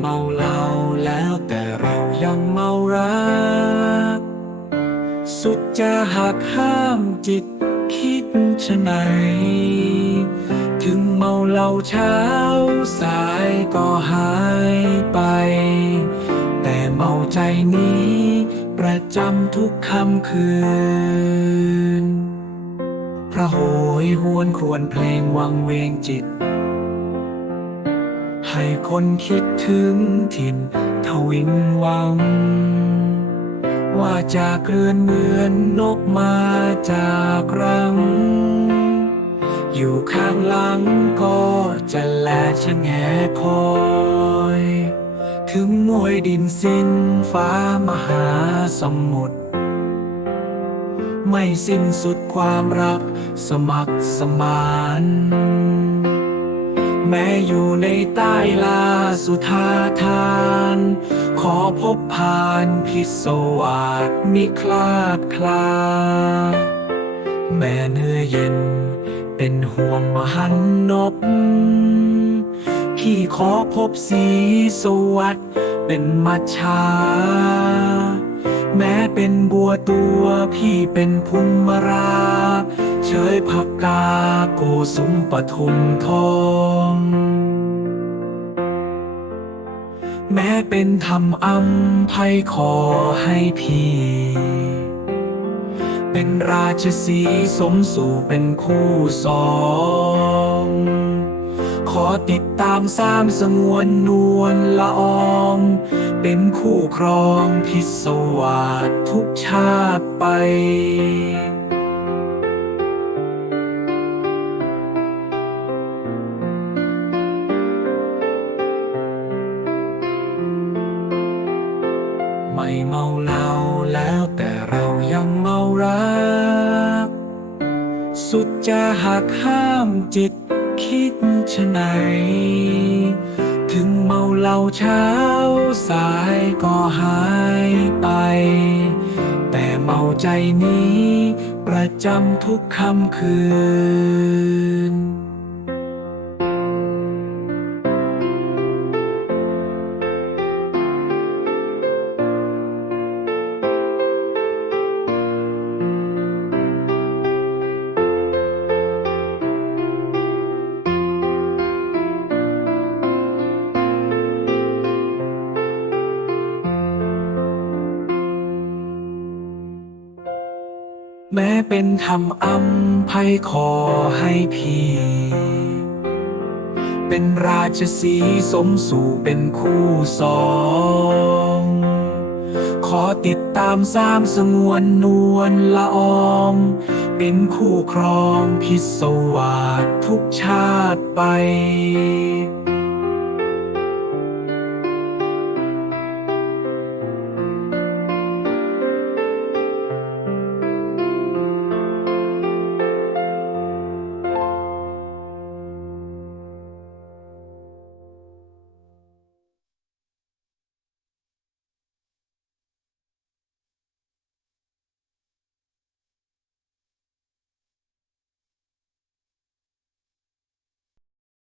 เมาเหล้าแล้วแต่เรายังเมารัก สุดจะหักห้ามจิตคิดชะไหน ถึงเมาเหล้าเช้าสายก็หายไป แต่เมาใจนี้ ประจำทุกค่ำคืน พระโหยหวนควรเพลงวังเวงจิต ให้คนคิดถึงถิ่นทวินวัง ว่าจากเรือนเหมือนนกมาจากรัง อยู่ข้างหลังก็จะแลชะแงคอย ถึงมวยดินสิ้นฟ้ามหาสมุทรไม่สิ้นสุดความรักสมัครสมาน แม้อยู่ในใต้ลาสุธาทาน ขอพบผ่านพิศวาสมิคลาดคลา แม่เนื้อเย็นเป็นห่วงมหันนบพี่ขอพบสีสวัสดเป็นมัจฉาแม้เป็นบัวตัวพี่เป็นภูมิรา เชยพักกาโกสุมปทุมทองแม้เป็นธรรมอัมภัยขอให้พี่ เป็นราชสีสมสู่เป็นคู่สอง ขอติดตามสามสงวนนวลละออง เป็นคู่ครองพิศวาสทุกชาติไป ไม่เมาเหล้าแล้วแต่เรายังเมารัก สุดจะหักห้ามจิตคิดชะไหน ถึงเมาเหล้าเช้าสายก็หายไป แต่เมาใจนี้ ประจำทุกค่ำคืน แม้เป็นธรรมอัมภัยขอให้พี่ เป็นราชสีสมสู่เป็นคู่สอง ขอติดตามสามสงวนนวลละออง เป็นคู่ครองพิศวาสทุกชาติไป